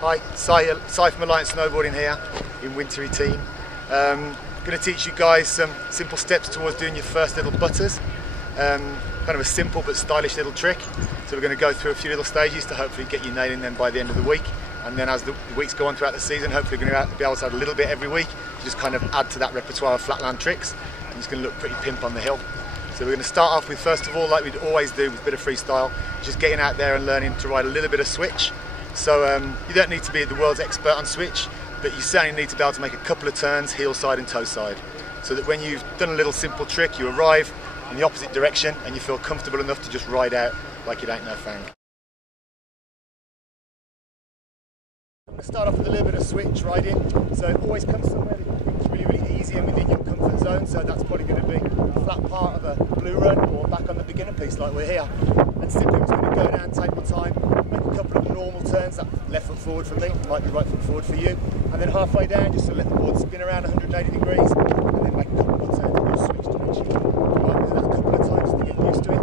Hi, Si from Alliance Snowboarding here in Wintry Team. Going to teach you guys some simple steps towards doing your first little butters. Kind of a simple but stylish little trick. So we're going to go through a few little stages to hopefully get you nailing them by the end of the week. And then as the weeks go on throughout the season, hopefully we're going to be able to add a little bit every week to just kind of add to that repertoire of flatland tricks. And it's going to look pretty pimp on the hill. So we're going to start off with, first of all, like we'd always do with a bit of freestyle, just getting out there and learning to ride a little bit of switch. So you don't need to be the world's expert on switch, but you certainly need to be able to make a couple of turns, heel side and toe side, so that when you've done a little simple trick, you arrive in the opposite direction and you feel comfortable enough to just ride out like it ain't no thing. I'm going to start off with a little bit of switch riding, so always come somewhere that's really easy and within your comfort zone. So that's probably going to be a flat part of a blue run or back on the beginner piece like we're here. And simply I'm just going to go down, take my time, make a couple of normal turns, that left foot forward for me, might be right foot forward for you, and then halfway down just to let the board spin around 180 degrees and then make a couple more turns and you'll switch direction. Right, do that a couple of times to get used to it.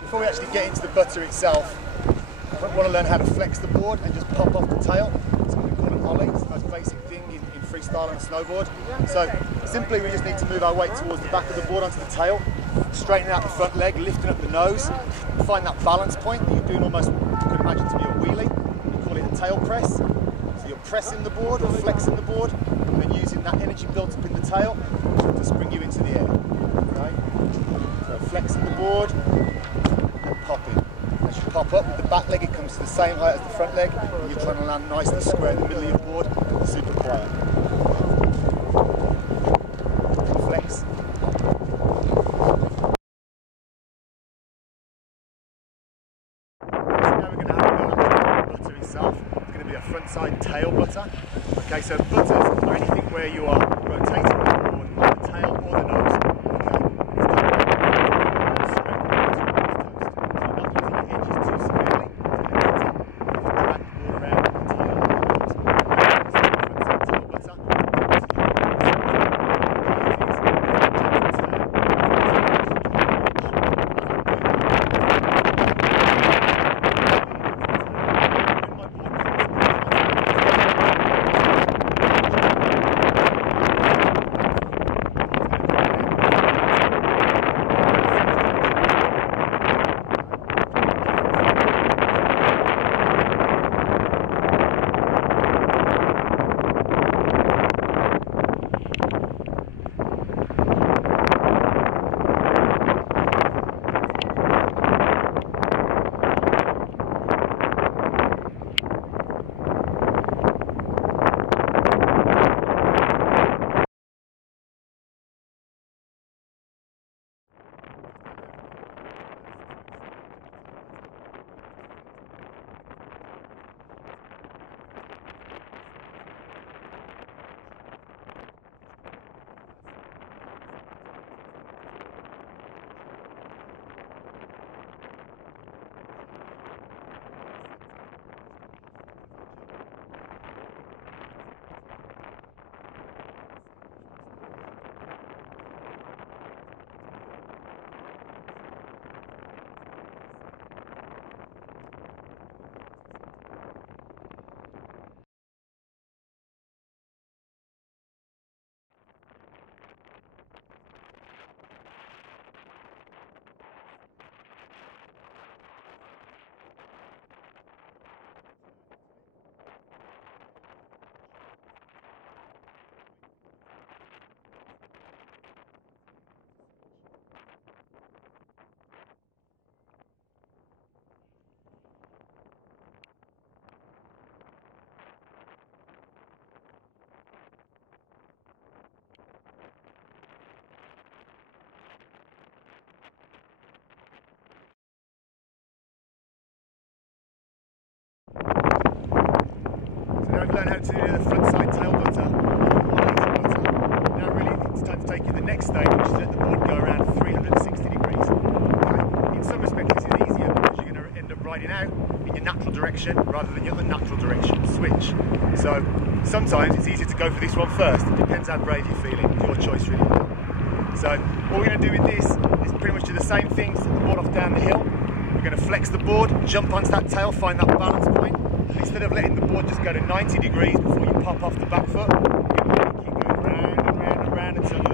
Before we actually get into the butter itself, I want to learn how to flex the board and just pop off the tail. It's what we call an ollie. It's the most basic thing in freestyle on a snowboard. So simply we just need to move our weight towards the back of the board onto the tail, straighten out the front leg, lifting up the nose, find that balance point that you're doing almost, you could imagine to be a wheelie. We call it a tail press. So you're pressing the board or flexing the board and then using that energy built up in the tail to spring you into the air. Right? So flexing the board, popping. As you pop up with the back leg, it comes to the same height as the front leg, and you're trying to land nice and square in the middle of your board, super quiet. Flex. So now we're going to have a go at the butter itself. It's going to be a front side tail butter. Okay, so butters are anything where you are rotating the board, the tail or the nose. Learn how to do the front side tail butter. Now really it's time to riding out in your natural direction rather than your unnatural direction, switch. So sometimes it's easier to go for this one first. It depends how brave you're feeling, it's your choice really. So what we're going to do with this is pretty much do the same things to the board off down the hill. We're going to flex the board, jump onto that tail, find that balance point. And instead of letting the board just go to 90 degrees before you pop off the back foot, you're going to keep going round and round and round until